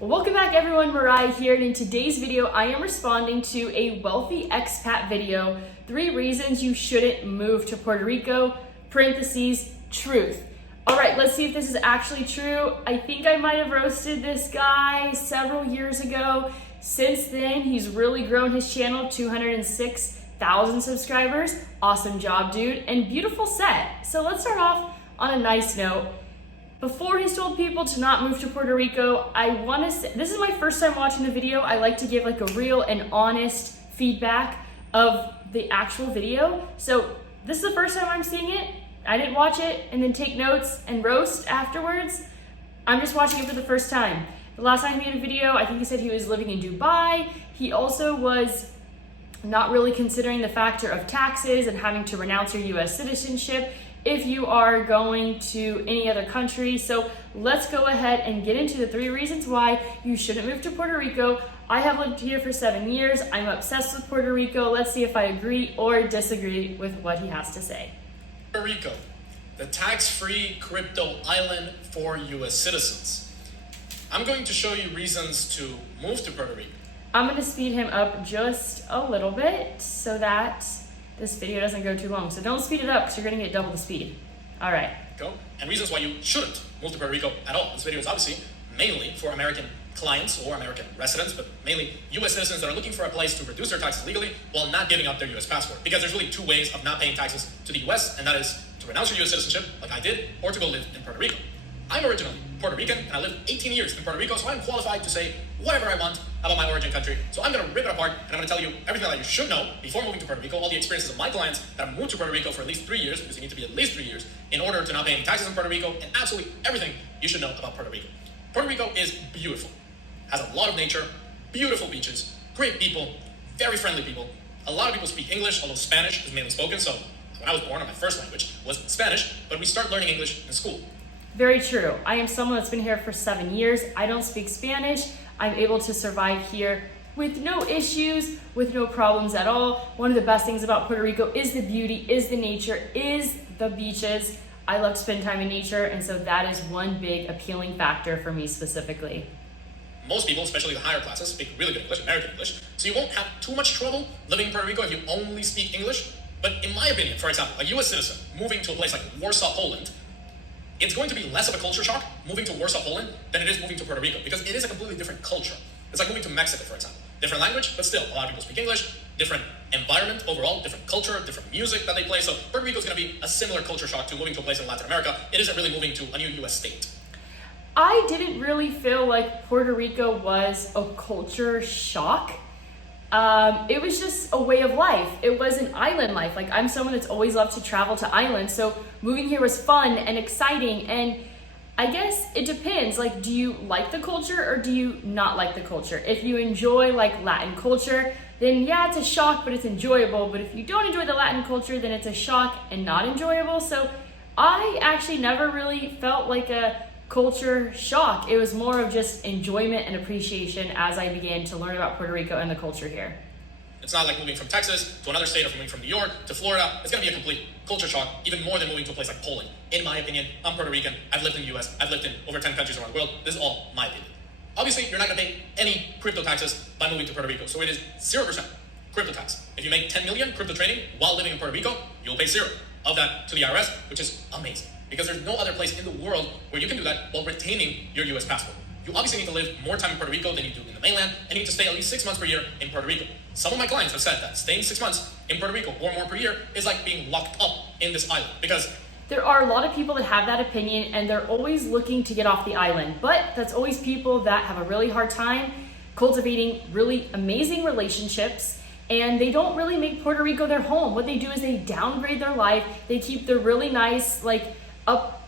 Well, welcome back everyone, Mariah here, and in today's video I am responding to a wealthy expat video, 3 reasons you shouldn't move to Puerto Rico, parentheses, truth. Alright, let's see if this is actually true. I think I might have roasted this guy several years ago. Since then, he's really grown his channel, 206,000 subscribers. Awesome job, dude, and beautiful set. So let's start off on a nice note. Before he's told people to not move to Puerto Rico, I want to say, this is my first time watching the video. I like to give like a real and honest feedback of the actual video. So this is the first time I'm seeing it. I didn't watch it and then take notes and roast afterwards. I'm just watching it for the first time. The last time he made a video, I think he said he was living in Dubai. He also was not really considering the factor of taxes and having to renounce your US citizenship if you are going to any other country. So let's go ahead and get into the 3 reasons why you shouldn't move to Puerto Rico. I have lived here for 7 years. I'm obsessed with Puerto Rico. Let's see if I agree or disagree with what he has to say. Puerto Rico, the tax-free crypto island for US citizens. I'm going to show you reasons to move to Puerto Rico. I'm going to speed him up just a little bit so that this video doesn't go too long. So don't speed it up because you're going to get double the speed. All right. Go. And reasons why you shouldn't move to Puerto Rico at all. This video is obviously mainly for American clients or American residents, but mainly US citizens that are looking for a place to reduce their taxes legally while not giving up their US passport. Because there's really 2 ways of not paying taxes to the US, and that is to renounce your US citizenship, like I did, or to go live in Puerto Rico. I'm originally Puerto Rican, and I lived 18 years in Puerto Rico, so I'm qualified to say whatever I want about my origin country. So I'm going to rip it apart, and I'm going to tell you everything that you should know before moving to Puerto Rico, all the experiences of my clients that have moved to Puerto Rico for at least 3 years, because you need to be at least 3 years in order to not pay any taxes in Puerto Rico, and absolutely everything you should know about Puerto Rico. Puerto Rico is beautiful, has a lot of nature, beautiful beaches, great people, very friendly people. A lot of people speak English, although Spanish is mainly spoken, so when I was born, my first language was Spanish, but we start learning English in school. Very true. I am someone that's been here for 7 years. I don't speak Spanish. I'm able to survive here with no issues, with no problems at all. One of the best things about Puerto Rico is the beauty, is the nature, is the beaches. I love to spend time in nature, and so that is one big appealing factor for me specifically. Most people, especially the higher classes, speak really good English, American English, so you won't have too much trouble living in Puerto Rico if you only speak English. But in my opinion, for example, a US citizen moving to a place like Warsaw, Poland, it's going to be less of a culture shock moving to Warsaw, Poland than it is moving to Puerto Rico, because it is a completely different culture. It's like moving to Mexico, for example. Different language, but still, a lot of people speak English, different environment overall, different culture, different music that they play. So Puerto Rico is going to be a similar culture shock to moving to a place in Latin America. It isn't really moving to a new US state. I didn't really feel like Puerto Rico was a culture shock. It was just a way of life. It was an island life. Like, I'm someone that's always loved to travel to islands, so moving here was fun and exciting. And I guess it depends. Like, do you like the culture or do you not like the culture? If you enjoy like Latin culture, then yeah, it's a shock, but it's enjoyable. But if you don't enjoy the Latin culture, then it's a shock and not enjoyable. So I actually never really felt like a culture shock. It was more of just enjoyment and appreciation as I began to learn about Puerto Rico and the culture here. It's not like moving from Texas to another state or moving from New York to Florida. It's going to be a complete culture shock, even more than moving to a place like Poland. In my opinion, I'm Puerto Rican. I've lived in the US. I've lived in over 10 countries around the world. This is all my opinion. Obviously, you're not going to pay any crypto taxes by moving to Puerto Rico. So it is 0% crypto tax. If you make 10 million crypto trading while living in Puerto Rico, you'll pay 0 of that to the IRS, which is amazing, because there's no other place in the world where you can do that while retaining your US passport. You obviously need to live more time in Puerto Rico than you do in the mainland, and you need to stay at least 6 months per year in Puerto Rico. Some of my clients have said that staying 6 months in Puerto Rico or more per year is like being locked up in this island, because there are a lot of people that have that opinion and they're always looking to get off the island, but that's always people that have a really hard time cultivating really amazing relationships, and they don't really make Puerto Rico their home. What they do is they downgrade their life. They keep their really nice, like,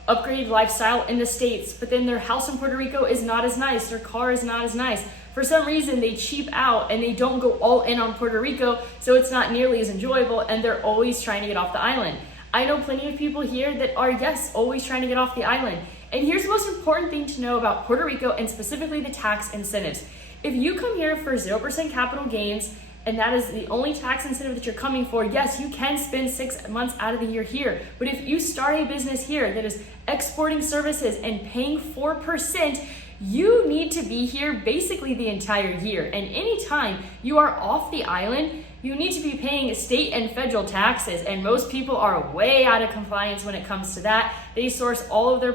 upgraded lifestyle in the States, but then their house in Puerto Rico is not as nice. Their car is not as nice. For some reason, they cheap out and they don't go all in on Puerto Rico, so it's not nearly as enjoyable, and they're always trying to get off the island. I know plenty of people here that are, yes, always trying to get off the island. And here's the most important thing to know about Puerto Rico, and specifically the tax incentives. If you come here for 0% capital gains, and that is the only tax incentive that you're coming for, yes, you can spend 6 months out of the year here. But if you start a business here that is exporting services and paying 4%, you need to be here basically the entire year. And anytime you are off the island, you need to be paying state and federal taxes. And most people are way out of compliance when it comes to that. They source all of their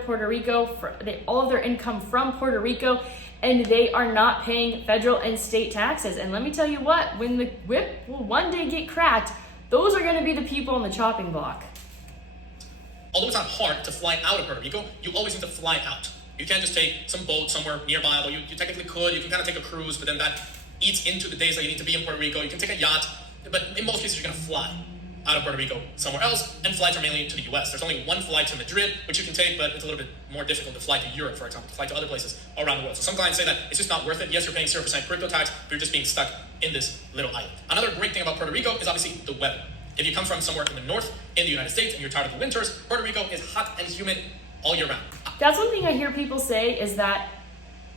all of their income from Puerto Rico, and they are not paying federal and state taxes. And let me tell you what, when the whip will one day get cracked, those are gonna be the people on the chopping block. Although it's not hard to fly out of Puerto Rico, you always need to fly out. You can't just take some boat somewhere nearby, although you technically could. You can kind of take a cruise, but then that eats into the days that you need to be in Puerto Rico. You can take a yacht, but in most cases, you're going to fly out of Puerto Rico somewhere else, and flights are mainly to the US. There's only one flight to Madrid, which you can take, but it's a little bit more difficult to fly to Europe, for example, to fly to other places around the world. So some clients say that it's just not worth it. Yes, you're paying 0% crypto tax, but you're just being stuck in this little island. Another great thing about Puerto Rico is obviously the weather. If you come from somewhere in the north in the United States and you're tired of the winters, Puerto Rico is hot and humid all year round. That's one thing I hear people say is that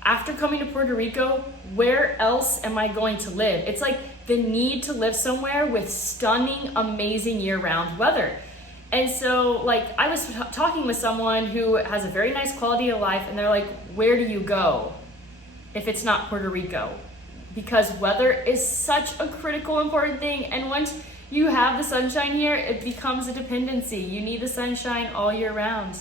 after coming to Puerto Rico, where else am I going to live? It's like the need to live somewhere with stunning, amazing year-round weather. And so, like, I was talking with someone who has a very nice quality of life, and they're like, where do you go if it's not Puerto Rico? Because weather is such a critical, important thing. And once you have the sunshine here, it becomes a dependency. You need the sunshine all year round.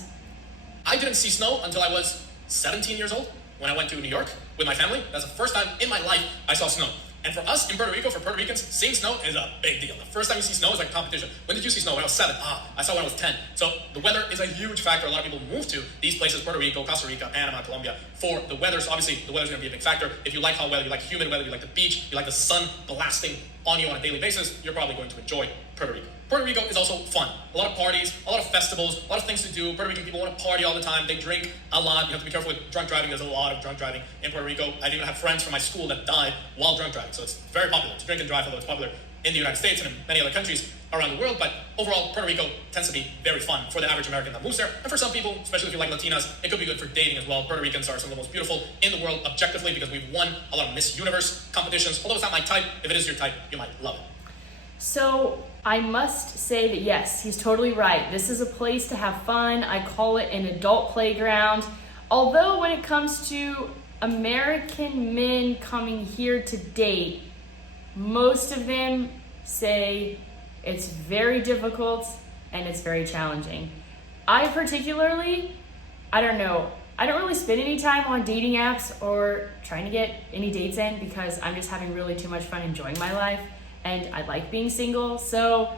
I didn't see snow until I was 17 years old when I went to New York with my family. That's the first time in my life I saw snow. And for us in Puerto Rico, for Puerto Ricans, seeing snow is a big deal. The first time you see snow is like a competition. When did you see snow? When I was 7. I saw when I was 10. So the weather is a huge factor. A lot of people move to these places, Puerto Rico, Costa Rica, Panama, Colombia, for the weather. So obviously the weather's gonna be a big factor. If you like hot weather, you like humid weather, you like the beach, you like the sun blasting on you on a daily basis, you're probably going to enjoy Puerto Rico. Puerto Rico is also fun. A lot of parties, a lot of festivals, a lot of things to do. Puerto Rican people want to party all the time. They drink a lot. You have to be careful with drunk driving. There's a lot of drunk driving in Puerto Rico. I even have friends from my school that died while drunk driving. So it's very popular to drink and drive, although it's popular in the United States and in many other countries around the world. But overall, Puerto Rico tends to be very fun for the average American that moves there. And for some people, especially if you like Latinas, it could be good for dating as well. Puerto Ricans are some of the most beautiful in the world objectively because we've won a lot of Miss Universe competitions. Although it's not my type, if it is your type, you might love it. So I must say that yes, he's totally right. This is a place to have fun. I call it an adult playground. Although when it comes to American men coming here to date, most of them say it's very difficult and it's very challenging. I particularly, I don't really spend any time on dating apps or trying to get any dates in because I'm just having really too much fun enjoying my life. And I like being single, so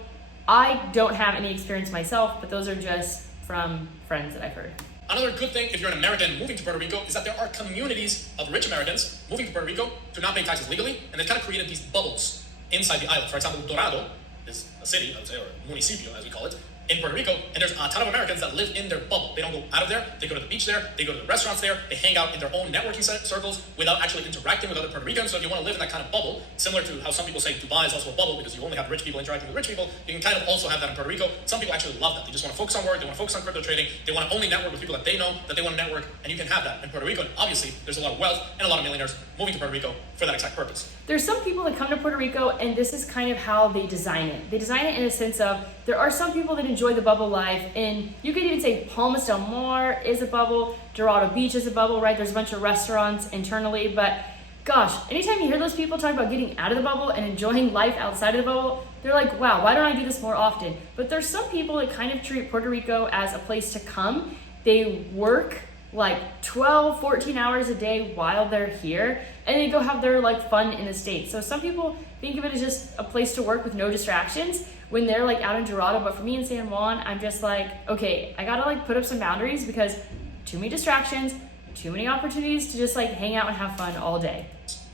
I don't have any experience myself, but those are just from friends that I've heard. Another good thing if you're an American moving to Puerto Rico is that there are communities of rich Americans moving to Puerto Rico to not pay taxes legally, and they've kind of created these bubbles inside the island. For example, Dorado is a city, I would say, or a municipio as we call it, in Puerto Rico, and there's a ton of Americans that live in their bubble. They don't go out of there, they go to the beach there, they go to the restaurants there, they hang out in their own networking circles without actually interacting with other Puerto Ricans. So if you want to live in that kind of bubble, similar to how some people say Dubai is also a bubble because you only have rich people interacting with rich people, you can kind of also have that in Puerto Rico. Some people actually love that. They just want to focus on work, they want to focus on crypto trading, they want to only network with people that they know, that they want to network, and you can have that in Puerto Rico. And obviously, there's a lot of wealth and a lot of millionaires moving to Puerto Rico for that exact purpose. There's some people that come to Puerto Rico, and this is kind of how they design it. They design it in a sense of, there are some people that enjoy the bubble life, and you could even say Palmas del Mar is a bubble, Dorado Beach is a bubble, right? There's a bunch of restaurants internally, but gosh, anytime you hear those people talk about getting out of the bubble and enjoying life outside of the bubble, they're like, wow, why don't I do this more often? But there's some people that kind of treat Puerto Rico as a place to come. They work like 12, 14 hours a day while they're here, and they go have their like fun in the States. So some people think of it as just a place to work with no distractions when they're like out in Dorado. But for me in San Juan, I'm just like, okay, I gotta like put up some boundaries because too many distractions, too many opportunities to just like hang out and have fun all day.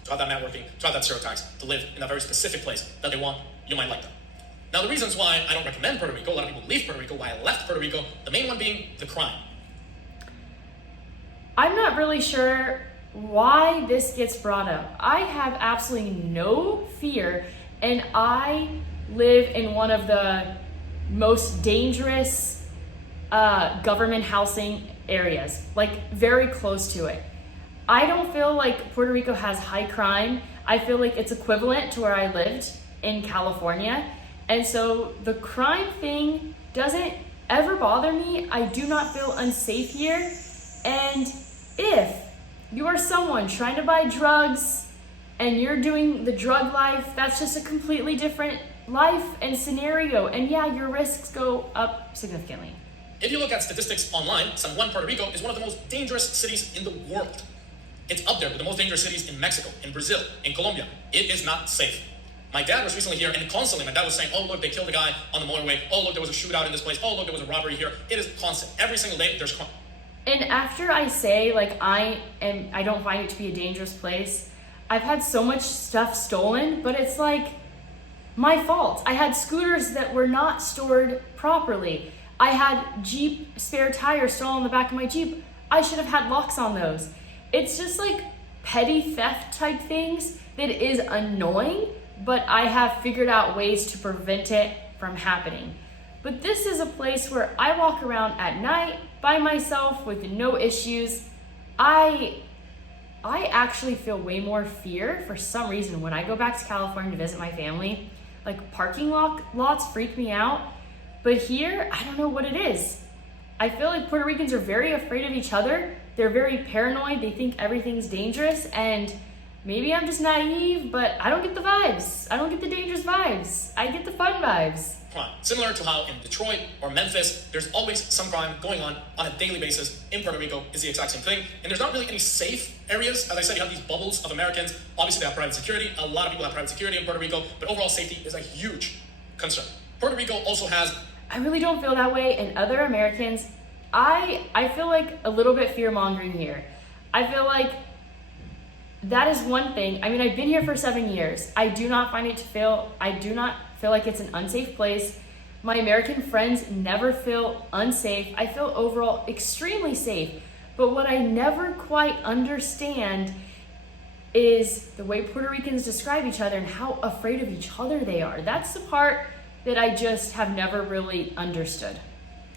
To have that networking, to have that zero tax, to live in a very specific place that they want, you might like that. Now the reasons why I don't recommend Puerto Rico, a lot of people leave Puerto Rico, why I left Puerto Rico, the main one being the crime. I'm not really sure why this gets brought up. I have absolutely no fear, and I live in one of the most dangerous government housing areas, like very close to it. I don't feel like Puerto Rico has high crime. I feel like it's equivalent to where I lived in California. And so the crime thing doesn't ever bother me. I do not feel unsafe here. And if you are someone trying to buy drugs and you're doing the drug life, that's just a completely different life and scenario. And yeah, your risks go up significantly. If you look at statistics online, San Juan, Puerto Rico is one of the most dangerous cities in the world. It's up there with the most dangerous cities in Mexico, in Brazil, in Colombia. It is not safe. My dad was recently here, and constantly my dad was saying, oh, look, they killed a guy on the motorway. Oh, look, there was a shootout in this place. Oh, look, there was a robbery here. It is constant. Every single day, there's crime. And after I say, like, I don't find it to be a dangerous place, I've had so much stuff stolen, but it's like my fault. I had scooters that were not stored properly. I had Jeep spare tires stolen in the back of my Jeep. I should have had locks on those. It's just like petty theft type things that is annoying, but I have figured out ways to prevent it from happening. But this is a place where I walk around at night by myself with no issues. I actually feel way more fear for some reason when I go back to California to visit my family. Like parking lots freak me out, but here, I don't know what it is. I feel like Puerto Ricans are very afraid of each other. They're very paranoid. They think everything's dangerous, and maybe I'm just naive, but I don't get the vibes. I don't get the dangerous vibes. I get the fun vibes. Crime. Similar to how in Detroit or Memphis, there's always some crime going on a daily basis. In Puerto Rico is the exact same thing. And there's not really any safe areas. As I said, you have these bubbles of Americans. Obviously, they have private security. A lot of people have private security in Puerto Rico, but overall safety is a huge concern. Puerto Rico also has... I really don't feel that way. And other Americans, I feel like a little bit fear-mongering here. I feel like that is one thing. I mean, I've been here for 7 years. I do not feel like it's an unsafe place. My American friends never feel unsafe. I feel overall extremely safe. But what I never quite understand is the way Puerto Ricans describe each other and how afraid of each other they are. That's the part that I just have never really understood.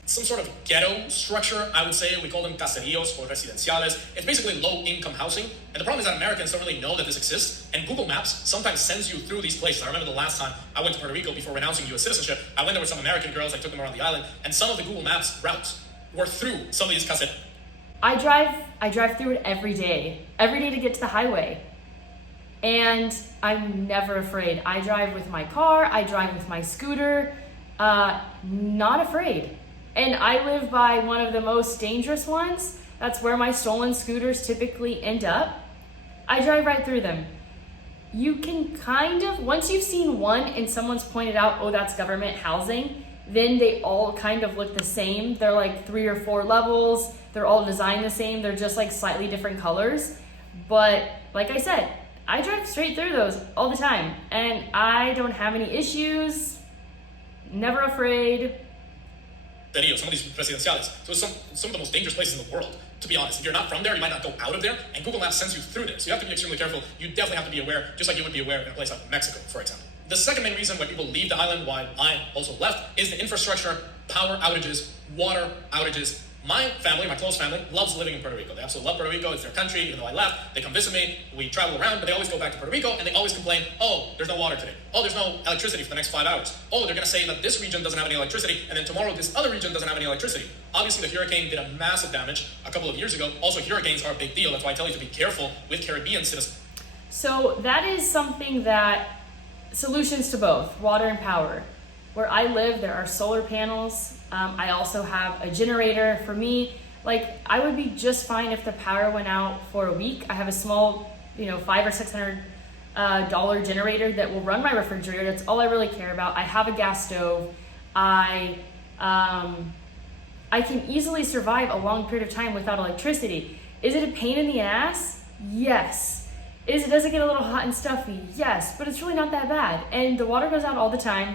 Some sort of ghetto structure, I would say. We call them caseríos or residenciales. It's basically low-income housing. And the problem is that Americans don't really know that this exists. And Google Maps sometimes sends you through these places. I remember the last time I went to Puerto Rico before renouncing U.S. citizenship, I went there with some American girls. I took them around the island. And some of the Google Maps routes were through some of these caseríos. I drive through it every day to get to the highway. And I'm never afraid. I drive with my car. I drive with my scooter. Not afraid. And I live by one of the most dangerous ones. That's where my stolen scooters typically end up. I drive right through them. You can kind of, once you've seen one and someone's pointed out, oh, that's government housing, then they all kind of look the same. They're like 3 or 4 levels. They're all designed the same. They're just like slightly different colors. But like I said, I drive straight through those all the time. And I don't have any issues. Never afraid. Some of these residenciales. So some of the most dangerous places in the world. To be honest, if you're not from there, you might not go out of there, and Google Maps sends you through there. So you have to be extremely careful. You definitely have to be aware, just like you would be aware in a place like Mexico, for example. The second main reason why people leave the island, why I also left, is the infrastructure, power outages, water outages. My family, my close family, loves living in Puerto Rico. They absolutely love Puerto Rico. It's their country. Even though I left, they come visit me. We travel around, but they always go back to Puerto Rico, and they always complain, oh, there's no water today. Oh, there's no electricity for the next 5 hours. Oh, they're going to say that this region doesn't have any electricity, and then tomorrow this other region doesn't have any electricity. Obviously, the hurricane did a massive damage a couple of years ago. Also, hurricanes are a big deal. That's why I tell you to be careful with Caribbean citizens. So that is something that, solutions to both, water and power. Where I live, there are solar panels. I also have a generator. For me, like, I would be just fine if the power went out for a week. I have a small, $500 or $600 generator that will run my refrigerator. That's all I really care about. I have a gas stove. I can easily survive a long period of time without electricity. Is it a pain in the ass? Yes. Does it get a little hot and stuffy? Yes, but it's really not that bad. And the water goes out all the time.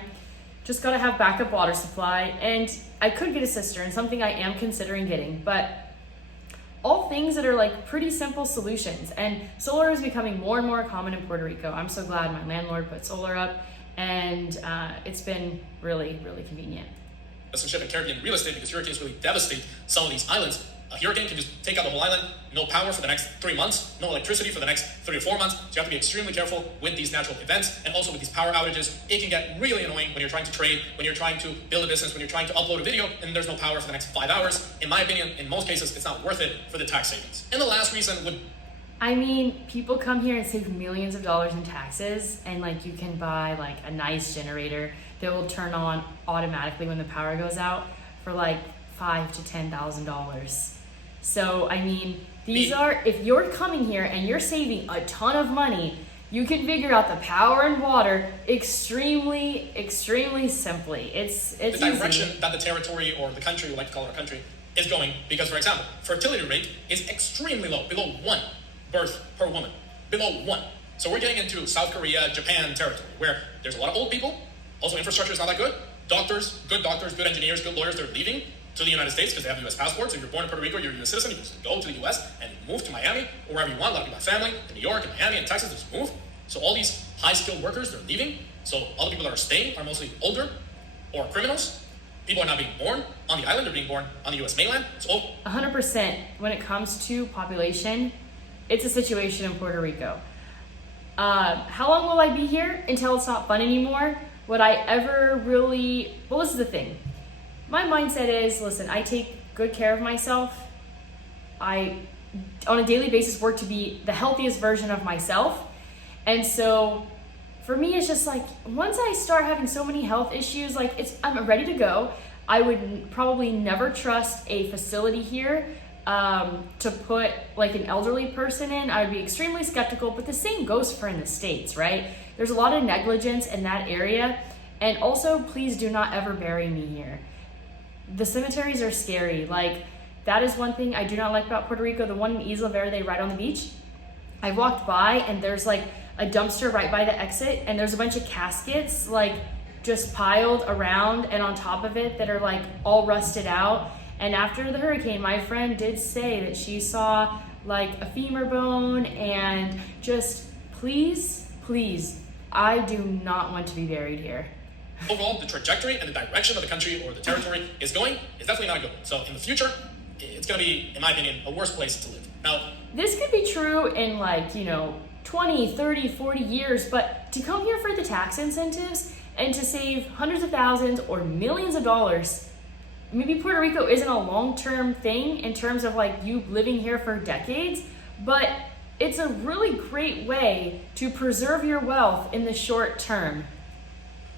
Just gotta have backup water supply. And I could get a cistern, something I am considering getting, but all things that are like pretty simple solutions. And solar is becoming more and more common in Puerto Rico. I'm so glad my landlord put solar up, and it's been really, really convenient. Citizenship in Caribbean real estate, because hurricanes really devastate some of these islands. A hurricane can just take out the whole island, no power for the next 3 months, no electricity for the next 3 or 4 months. So you have to be extremely careful with these natural events, and also with these power outages. It can get really annoying when you're trying to trade, when you're trying to build a business, when you're trying to upload a video, and there's no power for the next 5 hours. In my opinion, in most cases, it's not worth it for the tax savings. And the last reason would I mean, people come here and save millions of dollars in taxes, and like you can buy like a nice generator that will turn on automatically when the power goes out for like $5,000 to $10,000. So I mean, these are, if you're coming here and you're saving a ton of money, you can figure out the power and water extremely simply. It's the direction that the territory or the country, we like to call it our country, is going. Because, for example, fertility rate is extremely low, below 1 birth per woman, below 1. So we're getting into South Korea, Japan territory, where there's a lot of old people. Also, infrastructure is not that good. Doctors, good engineers, good lawyers, they're leaving to the United States because they have U.S. passports. If you're born in Puerto Rico, you're a U.S. citizen. You can just go to the U.S. and move to Miami or wherever you want. A lot of people have family in New York, in Miami, in Texas. Just move. So all these high-skilled workers, they're leaving. So all the people that are staying are mostly older or criminals. People are not being born on the island. They're being born on the U.S. mainland. So 100% when it comes to population, it's a situation in Puerto Rico. How long will I be here until it's not fun anymore? Would I ever really... Well, this is the thing. My mindset is, listen, I take good care of myself. I, on a daily basis, work to be the healthiest version of myself. And so for me, it's just like, once I start having so many health issues, like I'm ready to go. I would probably never trust a facility here to put like an elderly person in. I would be extremely skeptical, but the same goes for in the States, right? There's a lot of negligence in that area. And also, please do not ever bury me here. The cemeteries are scary. Like, that is one thing I do not like about Puerto Rico. The one in Isla Verde right on the beach, I walked by and there's like a dumpster right by the exit, and there's a bunch of caskets like just piled around and on top of it that are like all rusted out. And after the hurricane, my friend did say that she saw like a femur bone, and just please, I do not want to be buried here. Overall, the trajectory and the direction of the country or the territory is definitely not good. So in the future, it's going to be, in my opinion, a worse place to live. Now, this could be true in 20, 30, 40 years, but to come here for the tax incentives and to save hundreds of thousands or millions of dollars, maybe Puerto Rico isn't a long-term thing in terms of like you living here for decades, but it's a really great way to preserve your wealth in the short term.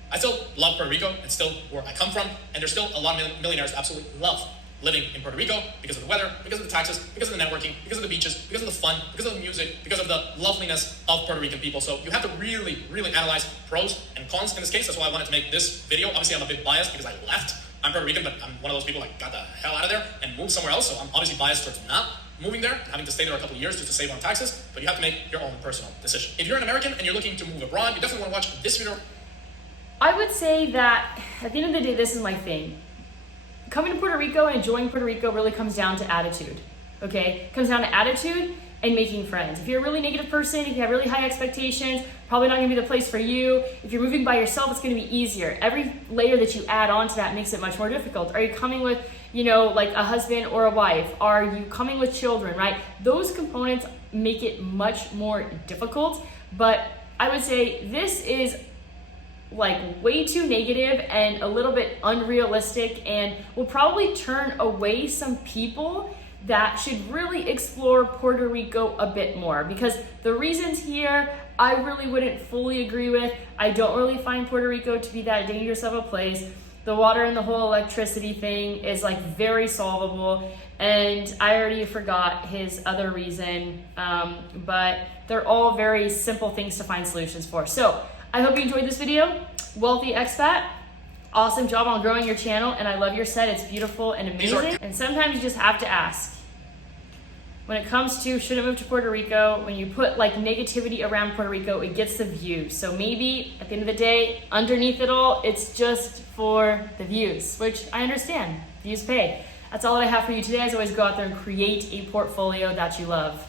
I still love Puerto Rico. It's still where I come from, and there's still a lot of millionaires that absolutely love living in Puerto Rico because of the weather, because of the taxes, because of the networking, because of the beaches, because of the fun, because of the music, because of the loveliness of Puerto Rican people. So you have to really analyze pros and cons in this case. That's why I wanted to make this video. Obviously, I'm a bit biased because I left. I'm Puerto Rican, but I'm one of those people that got the hell out of there and moved somewhere else. So I'm obviously biased towards not moving there, having to stay there a couple of years just to save on taxes. But you have to make your own personal decision. If you're an American and you're looking to move abroad, you definitely want to watch this video. I would say that at the end of the day, this is my thing. Coming to Puerto Rico and enjoying Puerto Rico really comes down to attitude, okay? It comes down to attitude and making friends. If you're a really negative person, if you have really high expectations, probably not gonna be the place for you. If you're moving by yourself, it's gonna be easier. Every layer that you add on to that makes it much more difficult. Are you coming with, like a husband or a wife? Are you coming with children, right? Those components make it much more difficult, but I would say this is like way too negative and a little bit unrealistic, and will probably turn away some people that should really explore Puerto Rico a bit more, because the reasons here I really wouldn't fully agree with. I don't really find Puerto Rico to be that dangerous of a place. The water and the whole electricity thing is like very solvable, and I already forgot his other reason, but they're all very simple things to find solutions for. So I hope you enjoyed this video. Wealthy expat, awesome job on growing your channel, and I love your set. It's beautiful and amazing. And sometimes you just have to ask. When it comes to should I move to Puerto Rico, when you put like negativity around Puerto Rico, it gets the views. So maybe at the end of the day, underneath it all, it's just for the views, which I understand. Views pay. That's all I have for you today. As always, go out there and create a portfolio that you love.